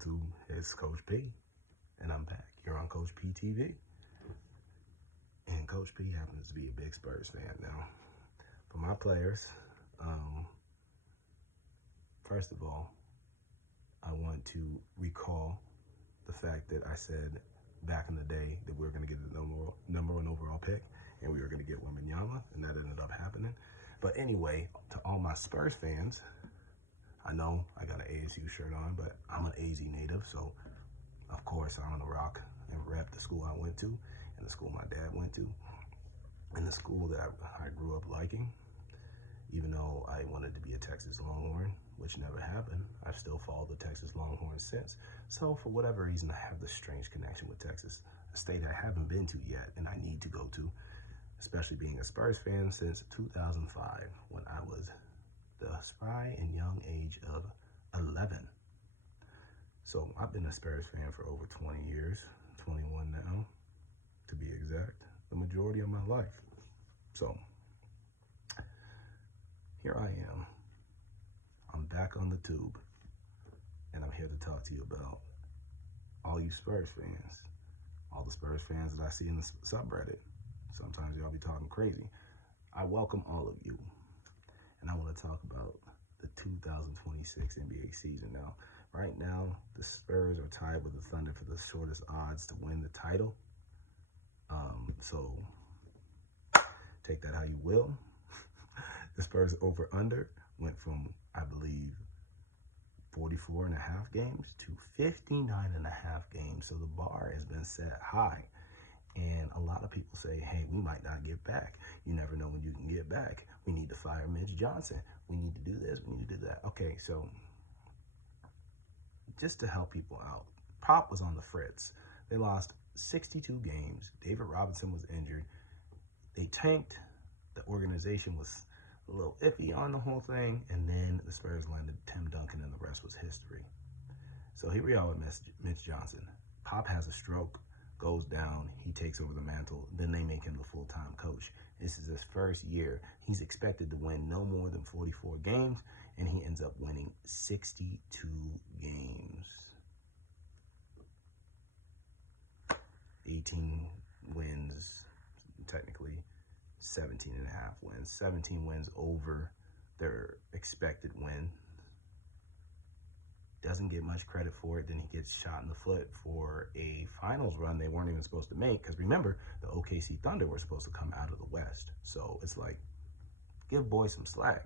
YouTube. It's Coach P, and I'm back. You're on Coach P TV. And Coach P happens to be a big Spurs fan now. For my players, first of all, I want to recall the fact that I said back in the day that we were going to get the number one overall pick, and we were going to get Wemby, and that ended up happening. But anyway, to all my Spurs fans, I know I got an ASU shirt on, but I'm an AZ native, so of course I'm going to rock and rep the school I went to, and the school my dad went to, and the school that I grew up liking. Even though I wanted to be a Texas Longhorn, which never happened, I've still followed the Texas Longhorns since. So for whatever reason, I have this strange connection with Texas, a state I haven't been to yet and I need to go to, especially being a Spurs fan since 2005, when I was the spry and young age of 11. So I've been a Spurs fan for over 20 years, 21 now, to be exact, the majority of my life. So here I am. I'm back on the tube, and I'm here to talk to you about all you Spurs fans, all the Spurs fans that I see in the subreddit. Sometimes y'all be talking crazy. I welcome all of you, and I want to talk about the 2026 NBA season now. Right now, the Spurs are tied with the Thunder for the shortest odds to win the title. So take that how you will. The Spurs over-under went from, I believe, 44.5 games to 59.5 games. So the bar has been set high. And a lot of people say, hey, we might not get back. You never know when you can get back. We need to fire Mitch Johnson. We need to do this. We need to do that. Okay, so just to help people out, Pop was on the fritz. They lost 62 games. David Robinson was injured. They tanked. The organization was a little iffy on the whole thing, and then the Spurs landed Tim Duncan, and the rest was history. So here we are with Mitch Johnson. Pop has a stroke, goes down, he takes over the mantle, then they make him the full-time coach. This is his first year. He's expected to win no more than 44 games, and he ends up winning 62 games. 18 wins, technically 17.5 wins. 17 wins over their expected win. Doesn't get much credit for it. Then he gets shot in the foot for a finals run they weren't even supposed to make. Because remember, the OKC Thunder were supposed to come out of the West. So it's like, give boy some slack.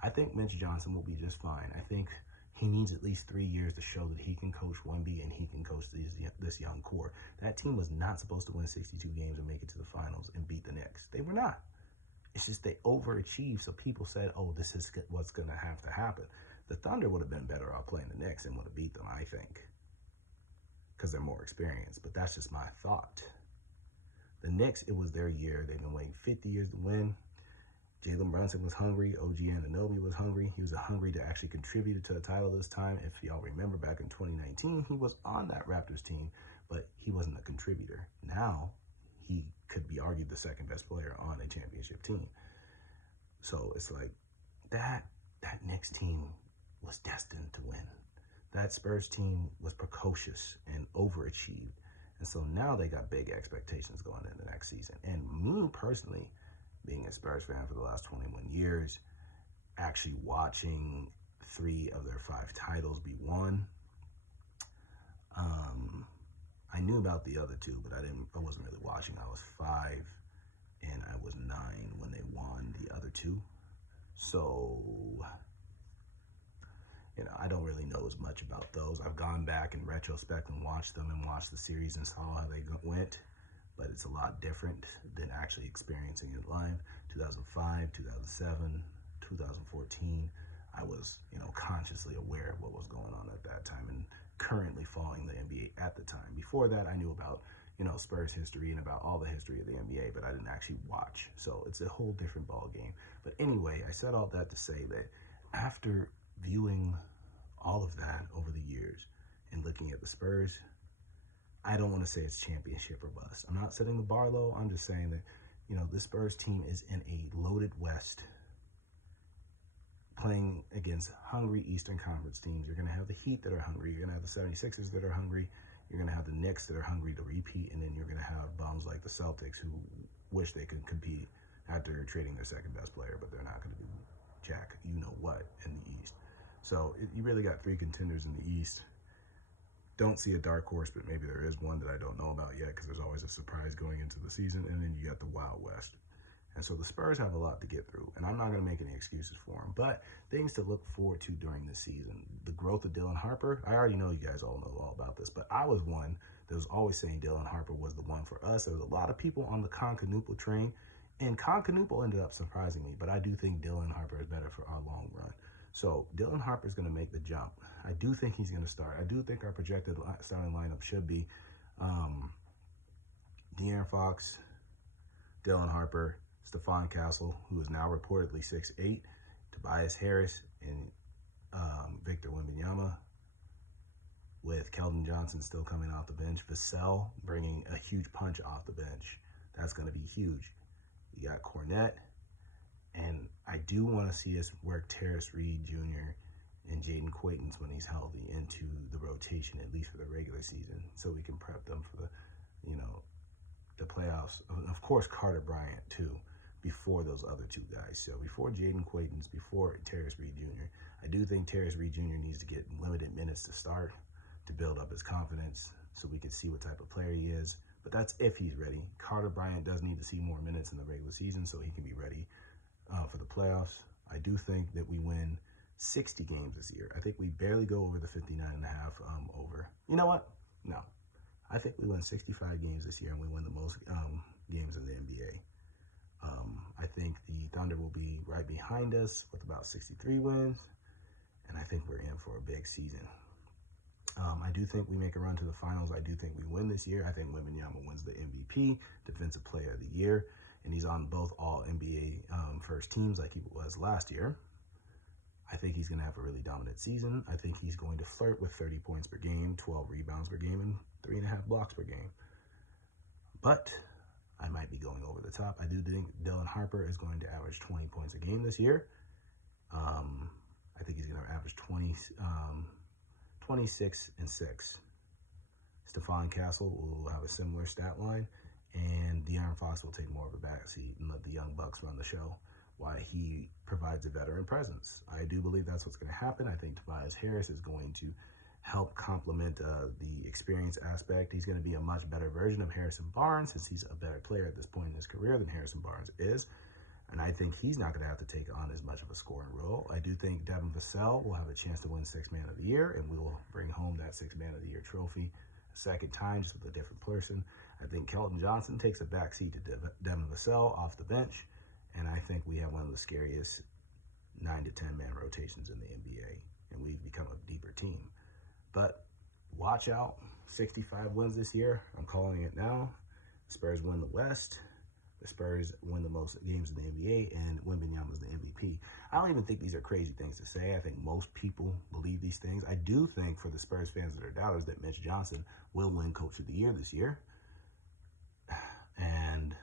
I think Mitch Johnson will be just fine. I think he needs at least 3 years to show that he can coach Wemby and he can coach this young core. That team was not supposed to win 62 games and make it to the finals and beat the Knicks. They were not. It's just they overachieved, so people said, oh, this is what's going to have to happen. The Thunder would have been better off playing the Knicks and would have beat them, I think, because they're more experienced. But that's just my thought. The Knicks, it was their year. They've been waiting 50 years to win. Jalen Brunson was hungry. OG Anunoby was hungry. He was hungry to actually contribute to the title this time. If y'all remember back in 2019, he was on that Raptors team, but he wasn't a contributor. Now, he could be argued the second best player on a championship team. So it's like that Knicks team was destined to win. That Spurs team was precocious and overachieved. And so now they got big expectations going into the next season. And me personally, being a Spurs fan for the last 21 years, actually watching 3 of their 5 titles be won. I knew about the other 2, but I wasn't really watching. I was 5 and I was 9 when they won the other 2. So, I don't really know as much about those. I've gone back in retrospect and watched them and watched the series and saw how they went. But it's a lot different than actually experiencing it live. 2005, 2007, 2014, I was, consciously aware of what was going on at that time and currently following the NBA at the time. Before that, I knew about, Spurs history and about all the history of the NBA, but I didn't actually watch. So it's a whole different ball game. But anyway, I said all that to say that after viewing all of that over the years and looking at the Spurs, I don't want to say it's championship or bust. I'm not setting the bar low. I'm just saying that, the Spurs team is in a loaded West playing against hungry Eastern Conference teams. You're going to have the Heat that are hungry. You're going to have the 76ers that are hungry. You're going to have the Knicks that are hungry to repeat. And then you're going to have bums like the Celtics who wish they could compete after trading their second best player, but they're not going to do jack you-know-what in the East. So you really got three contenders in the East. Don't see a dark horse, but maybe there is one that I don't know about yet because there's always a surprise going into the season. And then you got the Wild West. And so the Spurs have a lot to get through, and I'm not going to make any excuses for them, but things to look forward to during the season. The growth of Dylan Harper, I already know you guys all know all about this, but I was one that was always saying Dylan Harper was the one for us. There was a lot of people on the Concanupo train, and Concanupo ended up surprising me, but I do think Dylan Harper is better for our long run. So Dylan Harper is going to make the jump. I do think he's going to start. I do think our projected starting lineup should be De'Aaron Fox, Dylan Harper, Stephon Castle, who is now reportedly 6'8", Tobias Harris, and Victor Wembanyama, with Keldon Johnson still coming off the bench. Vassell bringing a huge punch off the bench. That's going to be huge. You got Cornette, and I do want to see us work Terrence Reed Jr. and Jaden Quaitons when he's healthy into the rotation, at least for the regular season, so we can prep them for the playoffs. Of course, Carter Bryant, too, before those other two guys. So before Jaden Quaitons, before Terrence Reed Jr., I do think Terrence Reed Jr. needs to get limited minutes to start to build up his confidence so we can see what type of player he is. But that's if he's ready. Carter Bryant does need to see more minutes in the regular season so he can be ready for the playoffs. I do think that we win 60 games this year. I think we barely go over the 59.5 over. You know what? No. I think we win 65 games this year, and we win the most games in the NBA. I think the Thunder will be right behind us with about 63 wins, and I think we're in for a big season. I do think we make a run to the finals. I do think we win this year. I think Wembanyama wins the MVP, Defensive Player of the Year, and he's on both All-NBA first teams like he was last year. I think he's going to have a really dominant season. I think he's going to flirt with 30 points per game, 12 rebounds per game, and 3.5 blocks per game. But I might be going over the top. I do think Dylan Harper is going to average 20 points a game this year. I think he's going to average 26 and 6. Stephon Castle will have a similar stat line, and De'Aaron Fox will take more of a backseat and let the young bucks run the show while he provides a veteran presence. I do believe that's what's going to happen. I think Tobias Harris is going to help complement the experience aspect. He's going to be a much better version of Harrison Barnes since he's a better player at this point in his career than Harrison Barnes is. And I think he's not going to have to take on as much of a scoring role. I do think Devin Vassell will have a chance to win Sixth Man of the Year, and we will bring home that Sixth Man of the Year trophy a second time, just with a different person. I think Keldon Johnson takes a backseat to Devin Vassell off the bench, and I think we have one of the scariest 9 to 10 man rotations in the NBA, and we've become a deeper team. But watch out, 65 wins this year. I'm calling it now. The Spurs win the West. The Spurs win the most games in the NBA, and Wembanyama is the MVP. I don't even think these are crazy things to say. I think most people believe these things. I do think for the Spurs fans that are doubters that Mitch Johnson will win Coach of the Year this year. And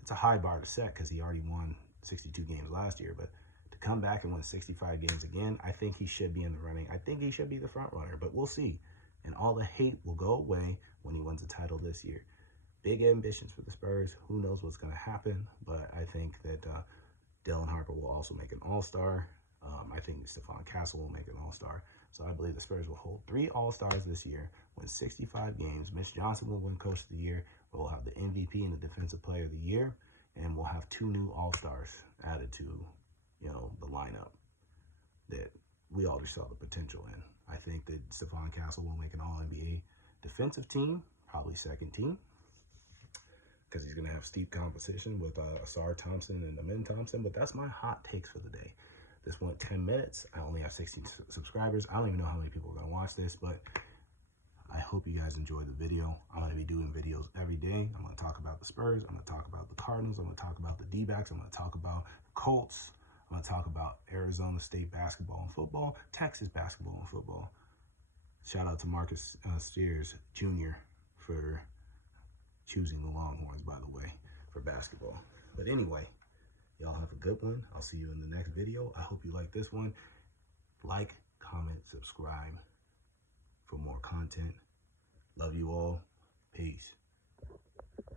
it's a high bar to set because he already won 62 games last year. But to come back and win 65 games again, I think he should be in the running. I think he should be the front runner, but we'll see. And all the hate will go away when he wins the title this year. Big ambitions for the Spurs. Who knows what's going to happen, but I think that Dylan Harper will also make an All-Star. I think Stephon Castle will make an All-Star. So I believe the Spurs will hold 3 All-Stars this year, win 65 games. Mitch Johnson will win Coach of the Year. We'll have the MVP and the Defensive Player of the Year, and we'll have 2 new All-Stars added to, the lineup that we already saw the potential in. I think that Stephon Castle will make an All-NBA defensive team, probably second team, because he's going to have steep competition with Asar Thompson and Amin Thompson. But that's my hot takes for the day. This went 10 minutes. I only have 16 subscribers. I don't even know how many people are going to watch this, but I hope you guys enjoyed the video. I'm going to be doing videos every day. I'm going to talk about the Spurs. I'm going to talk about the Cardinals. I'm going to talk about the D-backs. I'm going to talk about the Colts. I'm going to talk about Arizona State basketball and football, Texas basketball and football. Shout out to Marcus Steers Jr. for choosing the Longhorns, by the way, for basketball. But anyway, Y'all have a good one. I'll see you in the next video. I hope you like this one. Like, comment, subscribe for more content. Love you all.